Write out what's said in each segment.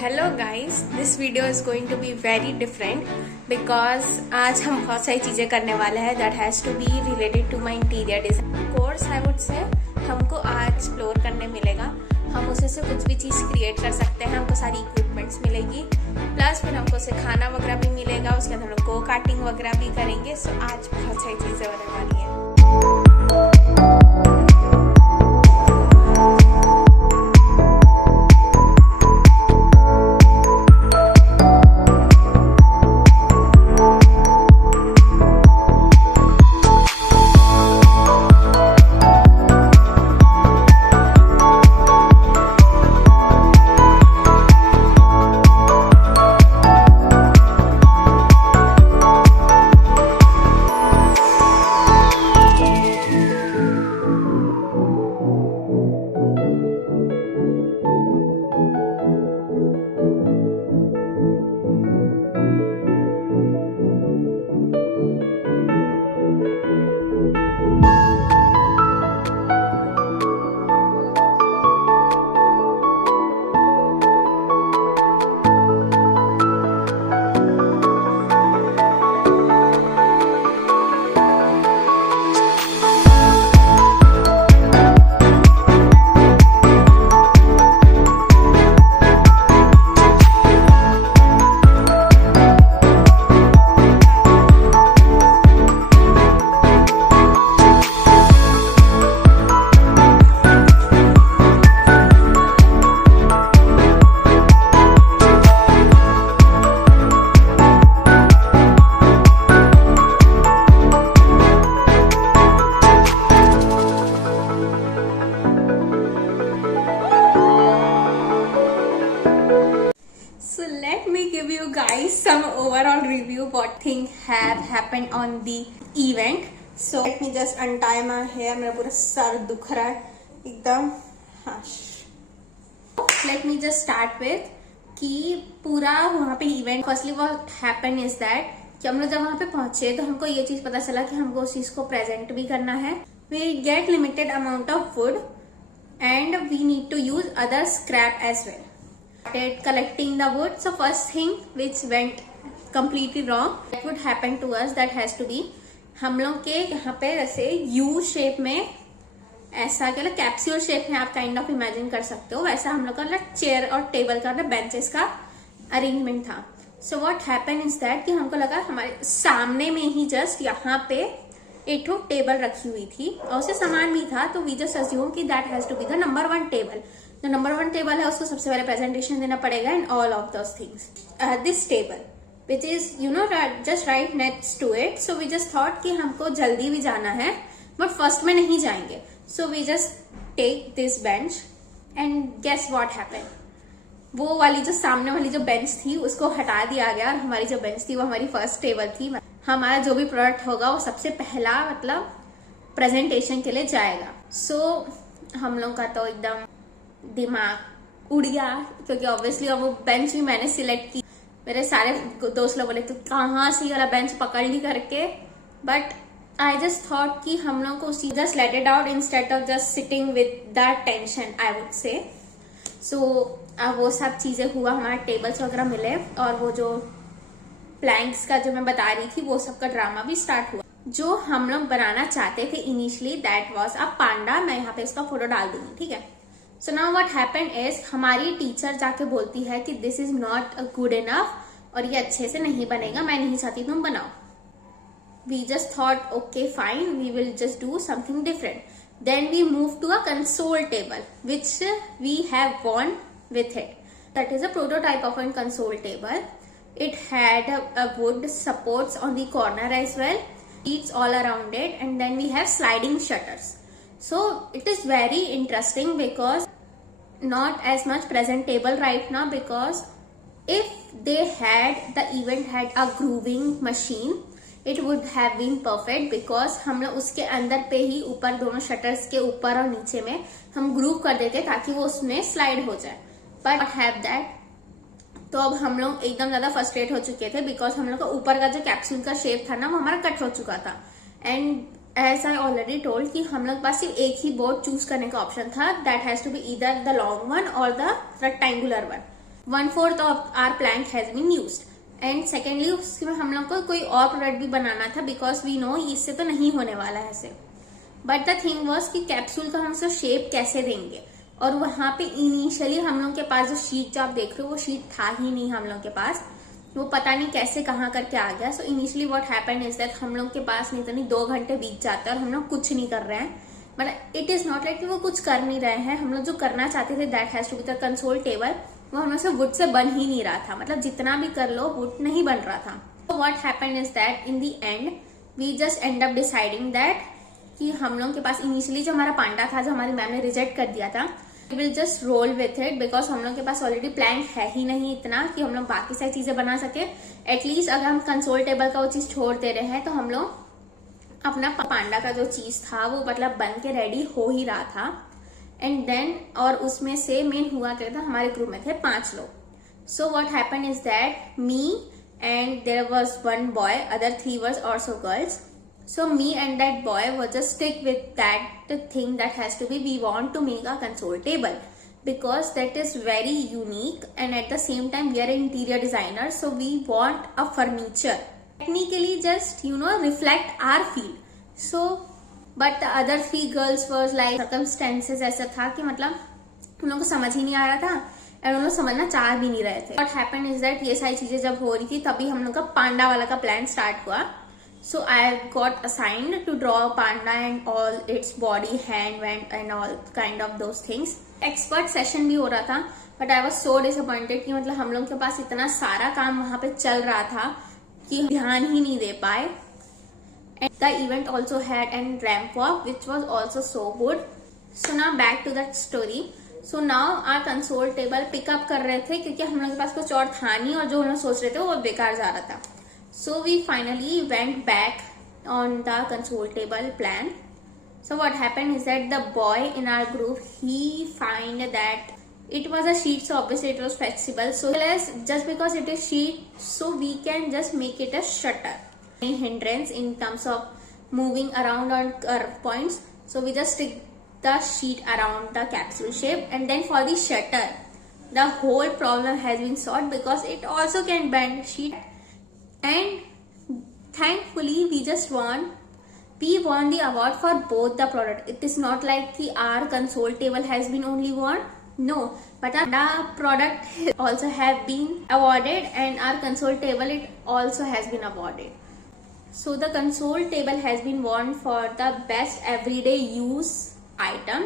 Hello guys, this video is going to be very different because आज हम बहुत सारी चीजें करने वाले हैं that has to be related to my interior design course. I would say हमको आज एक्सप्लोर करने मिलेगा, हम उसे से कुछ भी चीज क्रिएट कर सकते हैं, हमको सारी इक्विपमेंट्स मिलेगी, प्लस फिर हमको से खाना वगैरह भी मिलेगा, उसके अंदर हम लोग गो कार्टिंग वगैरह भी करेंगे। सो आज बहुत सारी चीजें होने वाली है। Let me give you guys some overall review what things have happened on the event. So let me just untie my hair. मेरा पूरा सर दुख रहा है एकदम। हाँ, let me just start with कि पूरा वहाँ पे event firstly what happened is that कि हम लोग जब वहाँ पे पहुंचे तो हमको ये चीज पता चला कि हमको उस चीज को प्रेजेंट भी करना है। We get limited amount of wood and we need to use other scrap as well. Collecting the wood. So first thing which went completely wrong that would happen to us that has to be हम लोग के यहाँ पे जैसे U shape में ऐसा क्या capsule shape में आप काइंड ऑफ इमेजिन कर सकते हो, वैसा हम लोग का चेयर और टेबल का बेंचेस का अरेंजमेंट था। So what happen is that कि हमको लगा हमारे सामने में ही जस्ट यहाँ पे एक ठो टेबल रखी हुई थी और उससे सामान भी था, तो वी जस्ट अज्यूम कि that has to be the number 1 table. जो नंबर 1 टेबल है उसको सबसे पहले प्रेजेंटेशन देना पड़ेगा and all of those things. This table which is you know just right next to it. So we just thought कि हमको जल्दी भी जाना है बट फर्स्ट में नहीं जाएंगे। So we just take this bench and guess what happened, वो वाली जो सामने वाली जो बेंच थी उसको हटा दिया गया और हमारी जो बेंच थी वो हमारी फर्स्ट टेबल थी। हमारा जो भी प्रोडक्ट होगा वो सबसे पहला मतलब प्रेजेंटेशन के लिए जाएगा। सो हम लोग का तो एकदम दिमाग उड़ गया क्योंकि ऑब्वियसली और वो बेंच भी मैंने सिलेक्ट की। मेरे सारे दोस्त लोग बोले तो कहाँ से वाला बेंच पकड़ ली करके, बट आई जस्ट थॉट कि हम लोग को just let it out instead of just sitting with that tension I would say. So वो सब चीजें हुआ, हमारे टेबल्स वगैरह मिले और वो जो प्लैंक्स का जो मैं बता रही थी वो सबका ड्रामा भी स्टार्ट हुआ। जो हम लोग बनाना चाहते थे इनिशियली दैट वाज अ पांडा। मैं यहाँ पे इसका फोटो डाल दूंगी, ठीक है। So now what happened is हमारी टीचर जाके बोलती है कि this is not good enough और ये अच्छे से नहीं बनेगा, मैं नहीं चाहती तुम बनाओ। We just thought okay fine, we will just do something different. Then we move to a console table which we have won with it. That is a prototype of a console table. It had a wood supports on the corner as well, seats all around it, and then we have sliding shutters. So it is very interesting because not as much presentable right now, because if the event had a grooving machine it would have been perfect, because हम लोग उसके अंदर पे ही ऊपर दोनों shutters के ऊपर और नीचे में हम ग्रूव कर देते ताकि वो उसमें स्लाइड हो जाए, बट हैव दैट। तो अब हम लोग एकदम ज्यादा फ्रस्ट्रेट हो चुके थे बिकॉज हम लोग का ऊपर का जो कैप्सूल का शेप था ना वो हमारा कट हो चुका था। And as I already told कि हम लोग पास सिर्फ एक ही बोर्ड चूज करने का ऑप्शन था, that has to be either the long one और the rectangular one. 1/4 of our plant has been used. And secondly उसमें हम लोग को कोई और प्रोडक्ट भी बनाना था, बिकॉज वी नो इससे तो नहीं होने वाला है ऐसे। बट द थिंग वॉज कि कैप्सूल का हम सब शेप कैसे देंगे, और वहां पे इनिशियली हम लोग के पास जो शीट जो आप देख रहे हो वो शीट था ही नहीं हम लोग के पास, वो पता नहीं कैसे कहाँ करके आ गया। So initially what happened is that हम लोग के पास नहीं तो नहीं 2 घंटे बीत जाते हैं और हम लोग कुछ नहीं कर रहे हैं। But it is not like कि वो कुछ कर नहीं रहे हैं, हम लोग जो करना चाहते थे that has to be the console table, वो हम लोग से वुड से बन ही नहीं रहा था, मतलब जितना भी कर लो वुड नहीं बन रहा था। So what happened is that in the end we just end up deciding that कि हम लोग के पास इनिशियली जो हमारा पांडा था, जो हमारी मैम ने रिजेक्ट कर दिया था, we will just roll with it because हम लोग के पास ऑलरेडी प्लान है ही नहीं इतना कि हम लोग बाकी सारी चीजें बना सके। एटलीस्ट अगर हम कंसोल टेबल का वो चीज छोड़ दे रहे हैं तो हम लोग अपना पांडा का जो चीज था वो मतलब बन के रेडी हो ही रहा था। एंड देन और उसमें से मेन हुआ क्या था, हमारे ग्रुप में थे 5 लोग। सो what happened is that me and there was one boy, other 3 was also girls. So me and that boy were just stick with that thing that has to be, we want to make a console table because that is very unique, and at the same time we are interior designers, so we want a furniture technically just reflect our field. So but the other 3 girls was like circumstances ऐसा था कि मतलब उन लोगों को समझ ही नहीं आ रहा था एंड उन लोग समझना चाह भी नहीं रहे थे। What happened is that ये सारी चीजें जब हो रही थी तभी हम लोग का पांडा वाला का प्लान स्टार्ट हुआ। So I got assigned to draw a panda and all its body, hand, and all kind of those things. Expert session भी हो रहा था, but I was so disappointed कि मतलब हम लोग के पास इतना सारा काम वहां पे चल रहा था कि ध्यान ही नहीं दे पाए। And the event also had an ramp walk which was also so good. So now back to that story. So now our console table pickup कर रहे थे क्योंकि हम लोग के पास कुछ और था नहीं और जो हम लोग सोच रहे थे वो बेकार जा रहा था। So we finally went back on the console table plan. So what happened is that the boy in our group he find that it was a sheet, so obviously it was flexible, so just because it is sheet, so we can just make it a shutter. Any hindrance in terms of moving around on curve points, so we just stick the sheet around the capsule shape, and then for the shutter the whole problem has been solved because it also can bend sheet. And thankfully we won the award for both the product. It is not like the our console table has been only won, no, but our product also have been awarded and our console table it also has been awarded. So the console table has been won for the best everyday use item.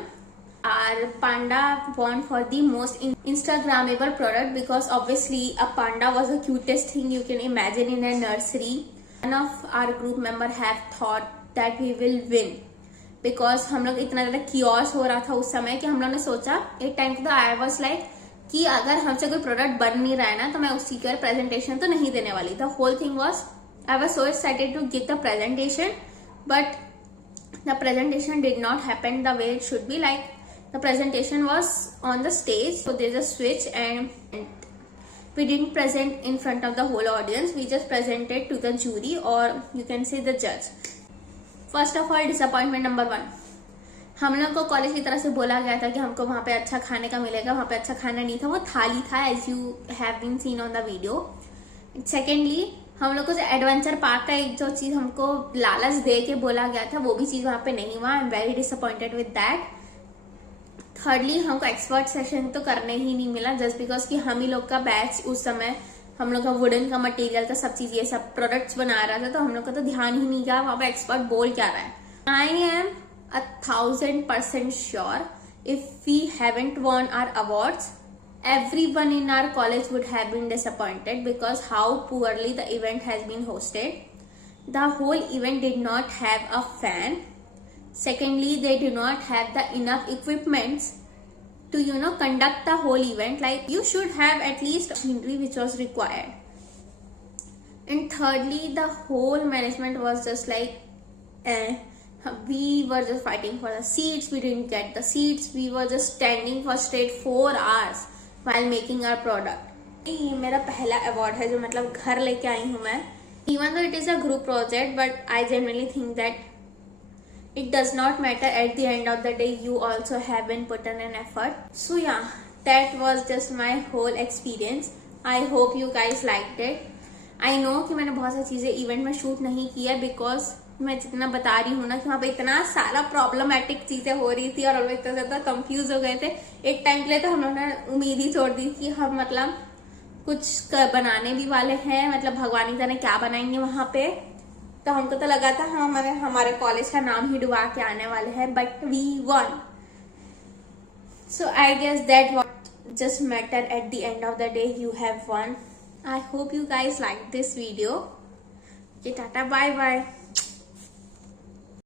Our panda won for the most Instagrammable product because obviously a panda was the cutest thing you can imagine in a nursery. None of our group member have thought that we will win because हम लोग इतना ज्यादा chaos हो रहा था उस समय कि हम लोग ने सोचा एक टाइम तो आई वाज लाइक कि अगर हमसे कोई प्रोडक्ट बन नहीं रहा है ना तो मैं उसी का प्रेजेंटेशन तो नहीं देने वाली। The whole thing was I was so excited to give the presentation, but the presentation did not happen the way it should be. Like the presentation was on the stage, so there's a switch and we didn't present in front of the whole audience, we just presented to the jury or you can say the judge. First of all, disappointment number 1, हम लोग को college की तरफ से बोला गया था कि हमको वहां पे अच्छा खाने का मिलेगा, वहां पे अच्छा खाना नहीं था, वो थाली था as you have been seen on the video. Secondly हम लोग को एडवेंचर पार्क का एक जो चीज हमको लालच दे के बोला गया था वो भी चीज वहां पे नहीं हुआ। I am very disappointed with that. Thirdly हमको एक्सपर्ट सेशन तो करने ही नहीं मिला जस्ट बिकॉज कि हम ही लोग का बैच उस समय हम लोग का वुडन का मटेरियल का सब चीज ये सब प्रोडक्ट्स बना रहा था, तो हम लोग का तो ध्यान ही नहीं गया वहां पे एक्सपर्ट बोल क्या रहा है। I am 1000% sure if we haven't won our awards everyone in our college would have been disappointed because how poorly the event has been hosted. The whole event did not have a fan. Secondly, they do not have the enough equipments to conduct the whole event. Like you should have at least machinery which was required. And thirdly, the whole management was just like we were just fighting for the seats, we didn't get the seats, we were just standing for straight 4 hours while making our product. ये मेरा पहला award है जो मतलब घर लेके आई हूँ मैं। Even though it is a group project, but I generally think that it does not matter. At the end of the day, you also have been put in an effort. So yeah, that was just my whole experience. I hope you guys liked it. I know कि मैंने बहुत सारी चीजें event में shoot नहीं किया because मैं जितना बता रही हूँ ना कि वहाँ पे इतना सारा प्रॉब्लमेटिक चीजें हो रही थी और हम लोग इतना ज्यादा कंफ्यूज हो गए थे। एक टाइम के लिए तो हम लोगों ने उम्मीद ही छोड़ दी कि हम मतलब कुछ बनाने भी वाले हैं, मतलब भगवान ही जाने क्या बनाएंगे वहां पे। तो हमको तो लगा था हम हमारे कॉलेज का नाम ही डुबा के आने वाले हैं, but we won. So I guess that what just matter at the end of the day, you have won. I hope you guys like this video. Okay, tata, bye bye.